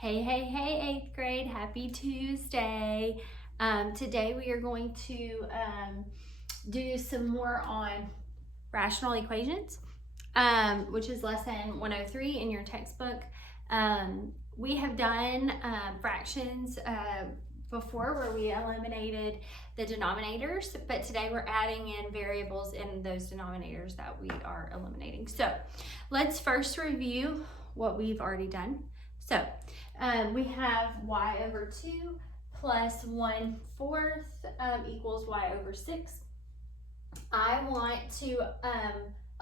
Hey, hey, hey, 8th grade, happy Tuesday. Today we are going to do some more on rational equations, which is lesson 103 in your textbook. We have done fractions before where we eliminated the denominators, but today we're adding in variables in those denominators that we are eliminating. So let's first review what we've already done. So we have y over 2 plus 1/4 equals y over 6. I want to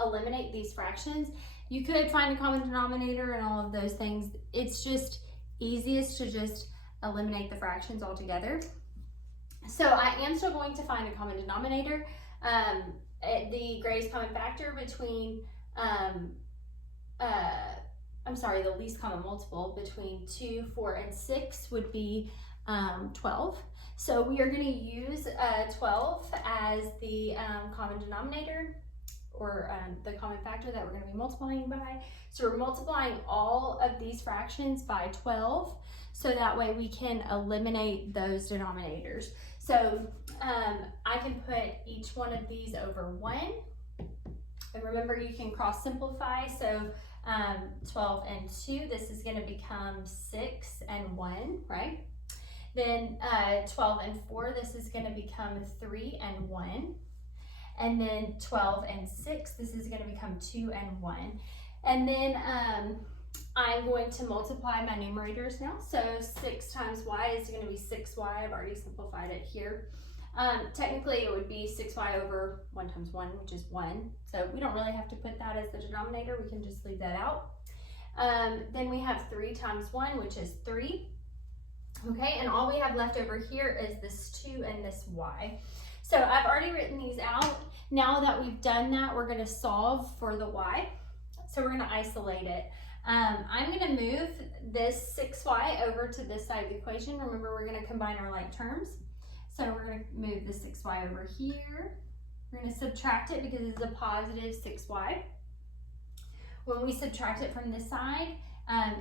eliminate these fractions. You could find a common denominator and all of those things. It's just easiest to just eliminate the fractions altogether. So I am still going to find a common denominator. The greatest common factor between the least common multiple between 2, 4, and 6 would be 12. So we are going to use 12 as the common denominator, or the common factor that we're going to be multiplying by. So we're multiplying all of these fractions by 12, so that way we can eliminate those denominators. So I can put each one of these over 1. And remember, you can cross simplify. So 12 and 2, this is going to become 6 and 1, right? Then 12 and 4, this is going to become 3 and 1. And then 12 and 6, this is going to become 2 and 1. And then I'm going to multiply my numerators now. So 6 times y is going to be 6y. I've already simplified it here. Technically, it would be 6y over 1 times 1, which is 1. So we don't really have to put that as the denominator. We can just leave that out. Then we have 3 times 1, which is 3. Okay, and all we have left over here is this 2 and this y. So I've already written these out. Now that we've done that, we're going to solve for the y. So we're going to isolate it. I'm going to move this 6y over to this side of the equation. Remember, we're going to combine our like terms. So we're going to move the 6y over here. We're going to subtract it because it's a positive 6y. When we subtract it from this side,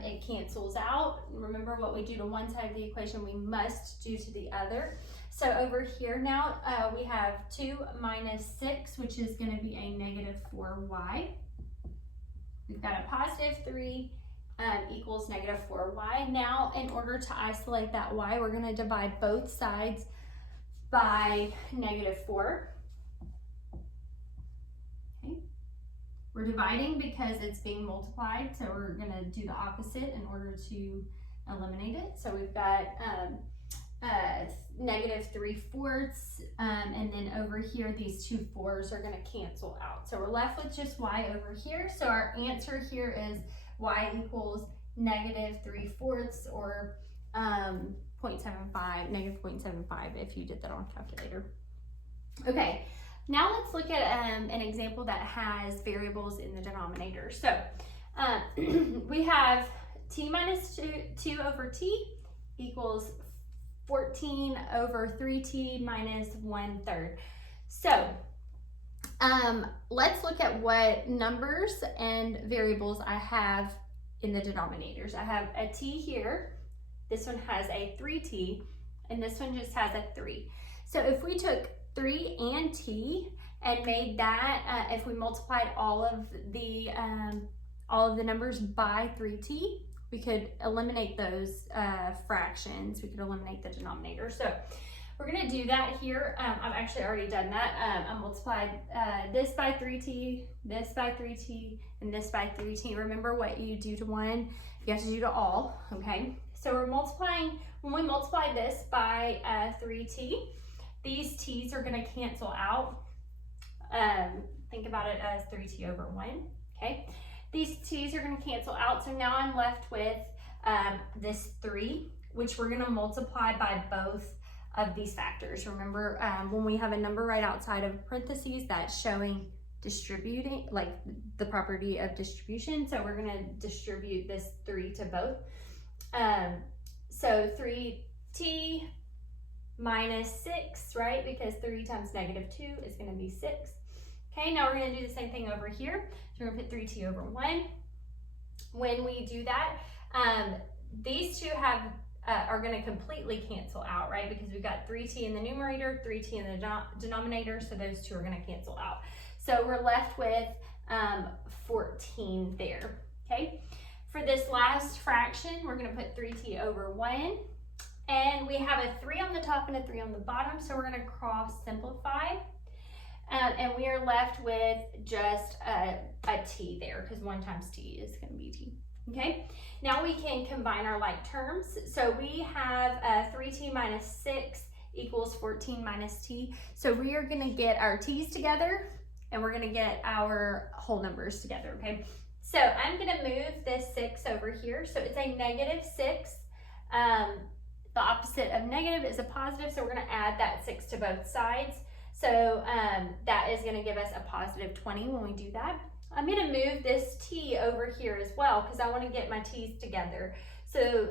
it cancels out. Remember, what we do to one side of the equation, we must do to the other. So over here now, we have 2 minus 6, which is going to be a negative 4y. We've got a positive 3 equals negative 4y. Now, in order to isolate that y, we're going to divide both sides by negative 4. Okay. We're dividing because it's being multiplied, so we're going to do the opposite in order to eliminate it. So we've got negative 3/4, and then over here, these 2 4s are going to cancel out. So we're left with just y over here. So our answer here is y equals negative 3/4, or 0.75, negative 0.75 if you did that on a calculator. Okay, now let's look at an example that has variables in the denominator. So we have t minus 2 over t equals 14 over 3t minus 1/3. So let's look at what numbers and variables I have in the denominators. I have a t here. This one has a 3t, and this one just has a 3. So if we took 3 and t and made that, if we multiplied all of the numbers by 3t, we could eliminate those fractions. We could eliminate the denominator. So we're going to do that here. I've actually already done that. I multiplied this by 3t, this by 3t, and this by 3t. Remember, what you do to one, you have to do to all, okay? So we're multiplying, when we multiply this by 3t, these t's are going to cancel out. Think about it as 3t over 1, okay? These t's are going to cancel out, so now I'm left with this 3, which we're going to multiply by both of these factors. Remember, when we have a number right outside of parentheses, that's showing distributing, like the property of distribution. So we're going to distribute this 3 to both. So 3t minus 6, right? Because 3 times negative 2 is going to be 6. Okay, now we're going to do the same thing over here. So we're going to put 3t over 1. When we do that, these two are going to completely cancel out, right? Because we've got 3t in the numerator, 3t in the denominator, so those two are going to cancel out. So we're left with 14 there, okay? For this last fraction, we're going to put 3t over 1. And we have a 3 on the top and a 3 on the bottom, so we're going to cross simplify. And we are left with just a t there, because 1 times t is going to be t. Okay, now we can combine our like terms. So we have 3t minus 6 equals 14 minus t. So we are going to get our t's together, and we're going to get our whole numbers together, okay? So I'm going to move this 6 over here. So it's a negative 6. The opposite of negative is a positive, so we're going to add that 6 to both sides. So that is going to give us a positive 20 when we do that. I'm going to move this t over here as well because I want to get my t's together. So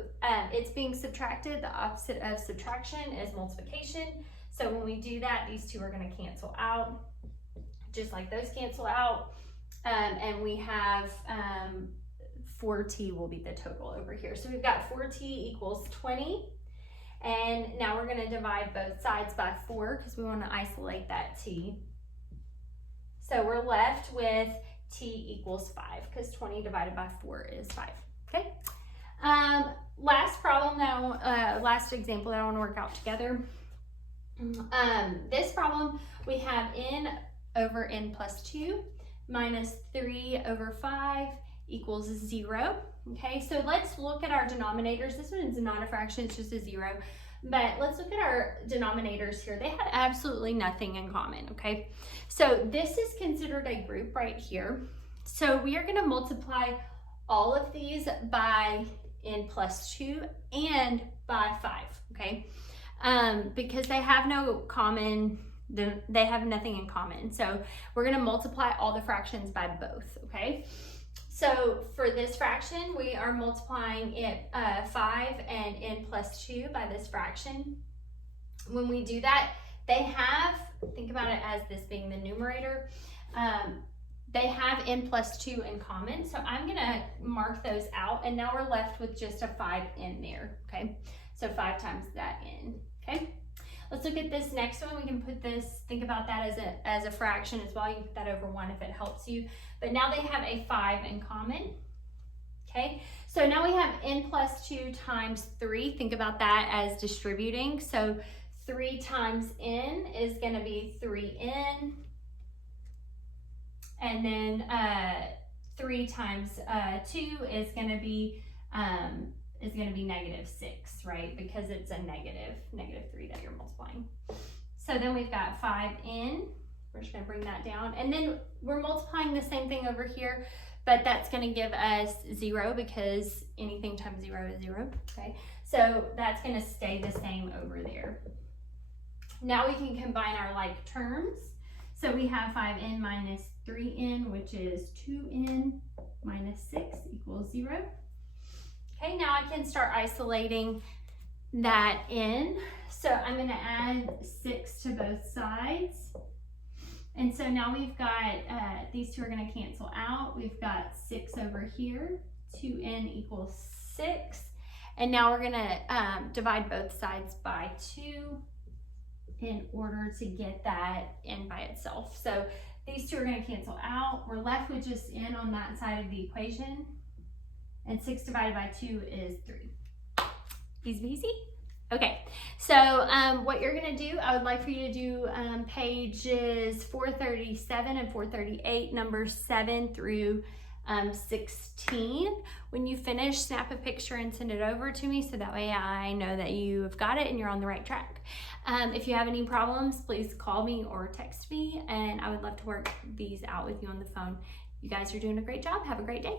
it's being subtracted. The opposite of subtraction is multiplication. So when we do that, these two are going to cancel out, just like those cancel out. And we have 4t will be the total over here. So we've got 4t equals 20. And now we're going to divide both sides by 4 because we want to isolate that t. So we're left with t equals 5 because 20 divided by 4 is 5. Okay. Last problem that last example that I want to work out together. This problem we have n over n plus 2 minus 3 over 5 equals 0. Okay, so let's look at our denominators. This one is not a fraction, it's just a 0. But let's look at our denominators here. They have absolutely nothing in common, okay? So this is considered a group right here. So we are going to multiply all of these by n plus 2 and by 5, okay? Because they have no common, they have nothing in common. So we're going to multiply all the fractions by both, okay? So for this fraction, we are multiplying it 5 and n plus 2 by this fraction. When we do that, they have, think about it as this being the numerator, they have n plus 2 in common. So I'm going to mark those out, and now we're left with just a 5n there, okay? So 5 times that n, okay? Let's look at this next one. We can put this, think about that as a fraction as well. You can put that over 1 if it helps you. But now they have a 5 in common, okay? So now we have n plus 2 times 3. Think about that as distributing. So 3 times n is going to be 3n. And then 3 times 2 is going to be negative 6, right? Because it's a negative 3 that you're multiplying. So then we've got 5n. We're just going to bring that down. And then we're multiplying the same thing over here, but that's going to give us 0 because anything times 0 is 0, okay? So that's going to stay the same over there. Now we can combine our like terms. So we have 5n minus 3n, which is 2n minus 6 equals 0. Okay, now I can start isolating that n. So I'm going to add 6 to both sides. And so now we've got, these two are going to cancel out. We've got 6 over here. 2n equals 6. And now we're going to divide both sides by 2 in order to get that n by itself. So these two are going to cancel out. We're left with just n on that side of the equation. And 6 divided by 2 is 3. Easy peasy? Okay, so what you're going to do, I would like for you to do pages 437 and 438, numbers 7 through 16. When you finish, snap a picture and send it over to me so that way I know that you've got it and you're on the right track. If you have any problems, please call me or text me, and I would love to work these out with you on the phone. You guys are doing a great job. Have a great day.